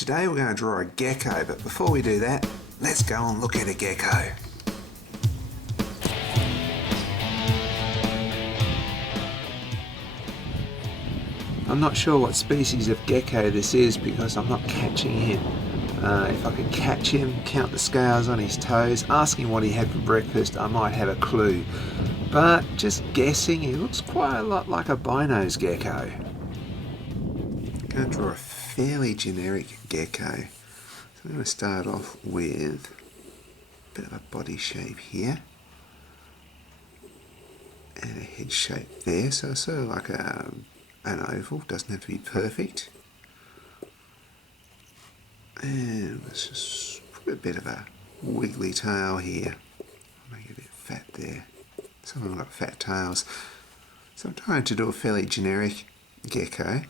Today we're going to draw a gecko, but before we do that, let's go and look at a gecko. I'm not sure what species of gecko this is because I'm not catching him. If I could catch him, count the scales on his toes, ask him what he had for breakfast, I might have a clue. But just guessing, he looks quite a lot like a binose gecko. I'm going to draw a fairly generic gecko. So I'm going to start off with a bit of a body shape here and a head shape there, so it's sort of like an oval, doesn't have to be perfect. And let's just put a bit of a wiggly tail here. Make it a bit fat there. Some of them got fat tails. So I'm trying to do a fairly generic gecko.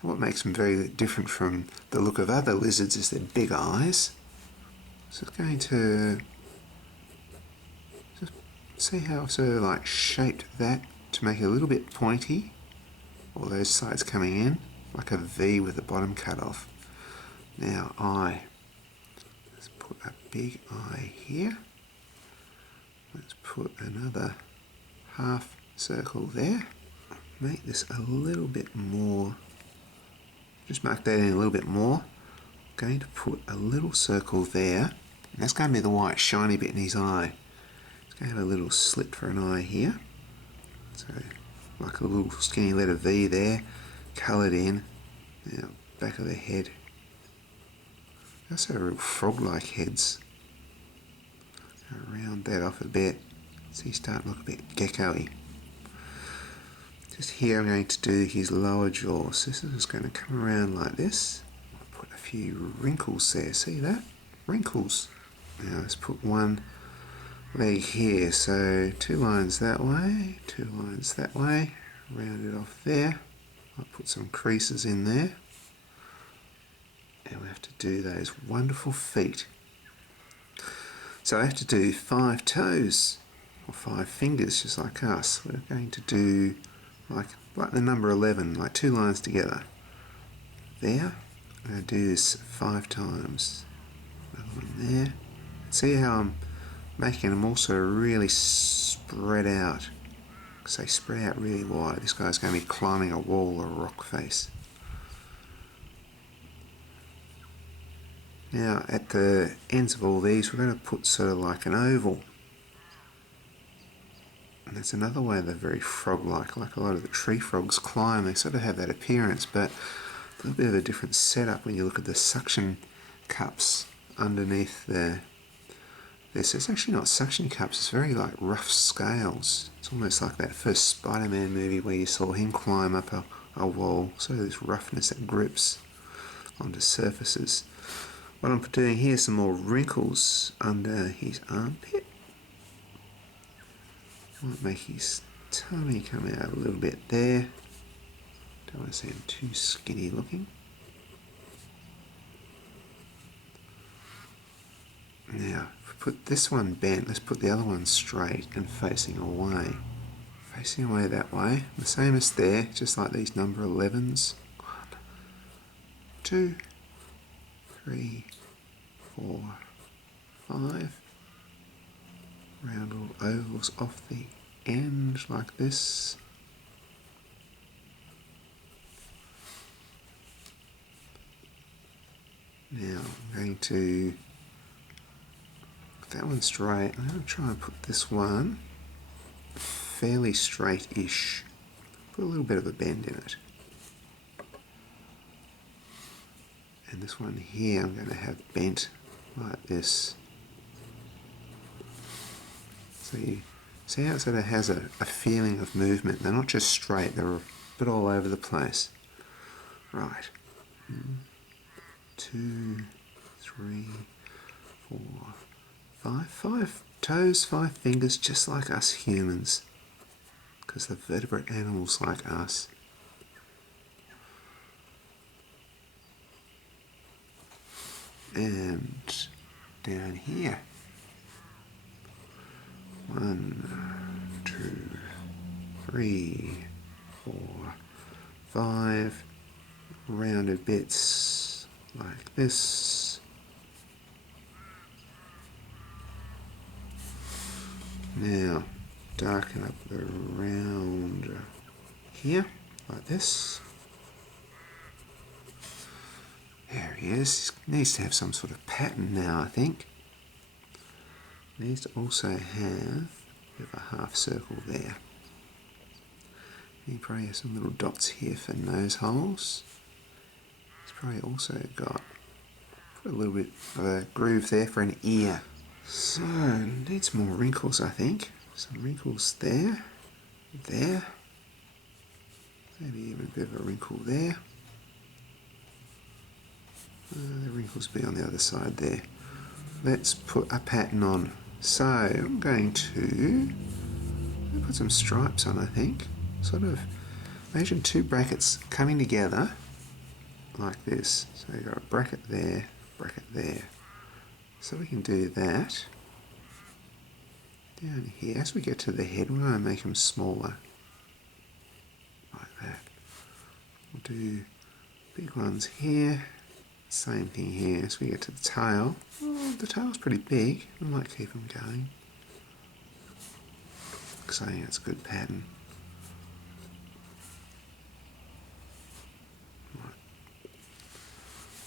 And what makes them very different from the look of other lizards is their big eyes. So I'm going to just see how I've sort of like shaped that to make it a little bit pointy. All those sides coming in, like a V with the bottom cut off. Now let's put a big eye here. Let's put another half circle there. Make this a little bit more, just mark that in a little bit more. I'm going to put a little circle there, and that's going to be the white shiny bit in his eye. It's going to have a little slit for an eye here. So, like a little skinny letter V there, coloured in. Now, back of the head. That's a real frog-like heads. Round that off a bit. So he's starting to look a bit gecko-y. Just here I'm going to do his lower jaw. So this is just going to come around like this. I'll put a few wrinkles there. See that? Wrinkles. Now let's put one leg here. So 2 lines that way, 2 lines that way. Round it off there. I'll put some creases in there. And we have to do those wonderful feet. So I have to do 5 toes, or 5 fingers, just like us. We're going to do like the number 11, like 2 lines together. There. I'm going to do this 5 times. Another one there. See how I'm making them also really spread out. So they spread out really wide. This guy's going to be climbing a wall or a rock face. Now at the ends of all these we're going to put sort of like an oval. And that's another way they're very frog-like. Like a lot of the tree frogs climb, they sort of have that appearance, but a little bit of a different setup when you look at the suction cups underneath there. So it's actually not suction cups, it's very like rough scales. It's almost like that first Spider-Man movie where you saw him climb up a wall. So this roughness that grips onto surfaces. What I'm doing here is some more wrinkles under his armpit. I might make his tummy come out a little bit there. Don't want to see him too skinny looking. Now, if we put this one bent, let's put the other one straight and facing away. Facing away that way. The same as there, just like these number 11s. 1, 2, 3, 4, 5. Round all ovals off the end like this. Now I'm going to put that one straight. I'm going to try and put this one fairly straight-ish. Put a little bit of a bend in it. And this one here I'm going to have bent like this. So you see how it sort of has a feeling of movement. They're not just straight, they're a bit all over the place. Right. 2, 3, 4, 5. 5 toes, 5 fingers, just like us humans. Because they're vertebrate animals like us. And down here. 1, 2, 3, 4, 5 rounded bits like this. Now darken up the round here, like this. There he is. Needs to have some sort of pattern now, I think. Needs to also have a half circle there. He probably has some little dots here for nose holes. He's probably also got a little bit of a groove there for an ear. So, needs more wrinkles, I think. Some wrinkles there, there. Maybe even a bit of a wrinkle there. The wrinkles will be on the other side there. Let's put a pattern on. So I'm going to put some stripes on, I think. Sort of imagine two brackets coming together like this. So you've got a bracket there, bracket there. So we can do that. Down here, as we get to the head, we're going to make them smaller. Like that. We'll do big ones here. Same thing here. As we get to the tail, oh, the tail's pretty big. I might keep them going. Because I think that's a good pattern. Right.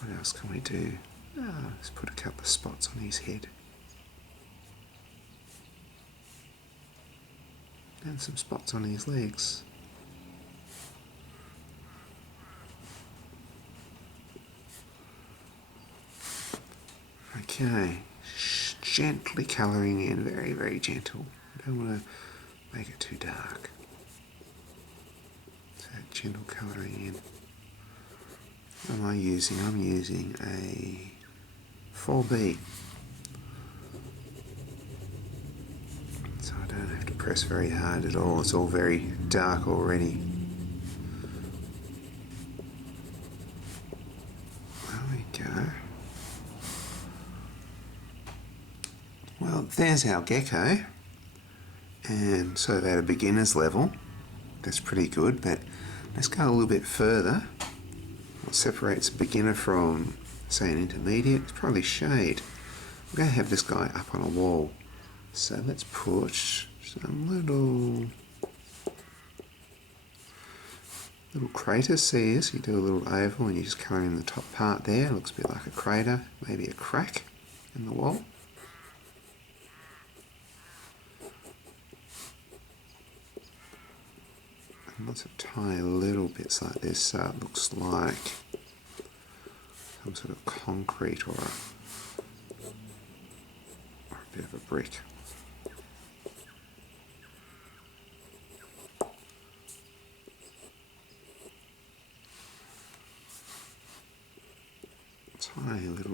What else can we do? Let's put a couple of spots on his head. And some spots on his legs. Okay, gently colouring in, very, very gentle. Don't want to make it too dark. So gentle colouring in. What am I using? I'm using a 4B. So I don't have to press very hard at all. It's all very dark already. There we go. Well, there's our gecko, and sort of at a beginner's level, that's pretty good, but let's go a little bit further. What separates a beginner from, say, an intermediate is probably shade. We're going to have this guy up on a wall, so let's put some little craters. See this? You do a little oval and you just colour in the top part there. It looks a bit like a crater, maybe a crack in the wall. Lots of tiny little bits like this, so it looks like some sort of concrete or a bit of a brick.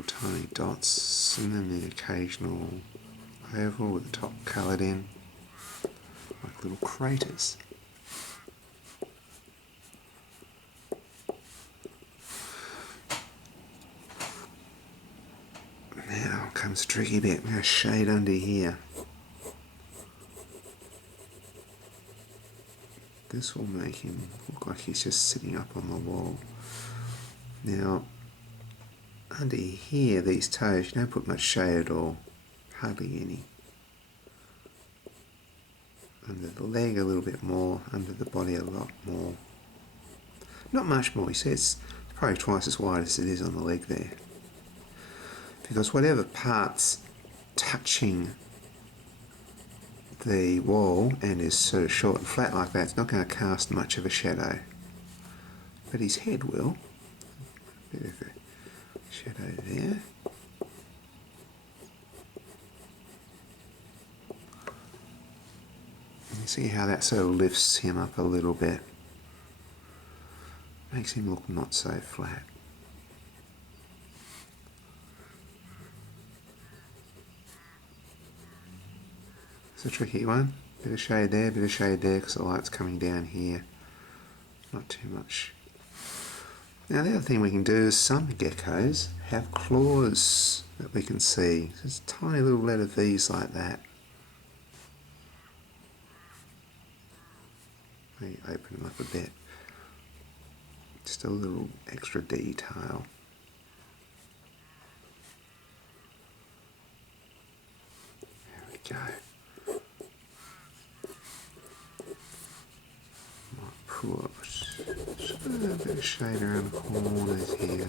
Tiny dots, and then the occasional oval with the top coloured in, like little craters. Now comes the tricky bit. I'm going to shade under here. This will make him look like he's just sitting up on the wall. Now, under here, these toes, you don't put much shade at all. Hardly any. Under the leg a little bit more, under the body a lot more. Not much more, you see it's probably twice as wide as it is on the leg there. Because whatever part's touching the wall and is sort of short and flat like that, it's not going to cast much of a shadow. But his head will. A bit of a shadow there. And you see how that sort of lifts him up a little bit. Makes him look not so flat. It's a tricky one. Bit of shade there, bit of shade there because the light's coming down here. Not too much. Now the other thing we can do is some geckos have claws that we can see. Just tiny little letter V's like that. Maybe open them up a bit. Just a little extra detail. go. Might put just a bit of shade around the corners here.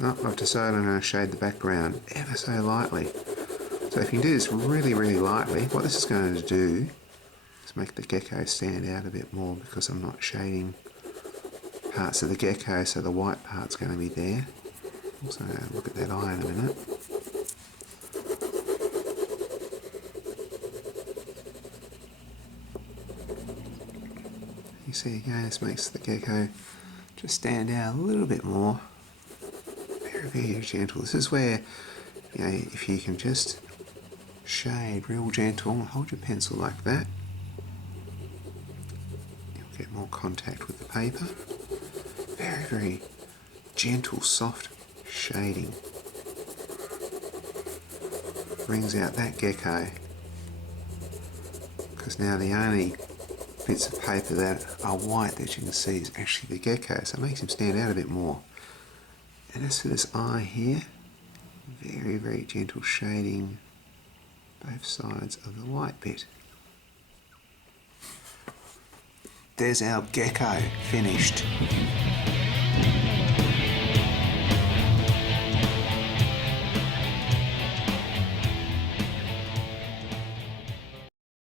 No, I've decided I'm going to shade the background ever so lightly. So if you do this really, really lightly, what this is going to do is make the gecko stand out a bit more, because I'm not shading parts of the gecko, so the white part's going to be there. Also, look at that eye in a minute. You see again, this makes the gecko just stand out a little bit more. Very, very gentle. This is where, you know, if you can just shade real gentle, hold your pencil like that, you'll get more contact with the paper. Very, very gentle, soft shading brings out that gecko, because now the only bits of paper that are white that you can see is actually the gecko, so it makes him stand out a bit more. And as for this eye here, very, very gentle shading both sides of the white bit. There's our gecko finished.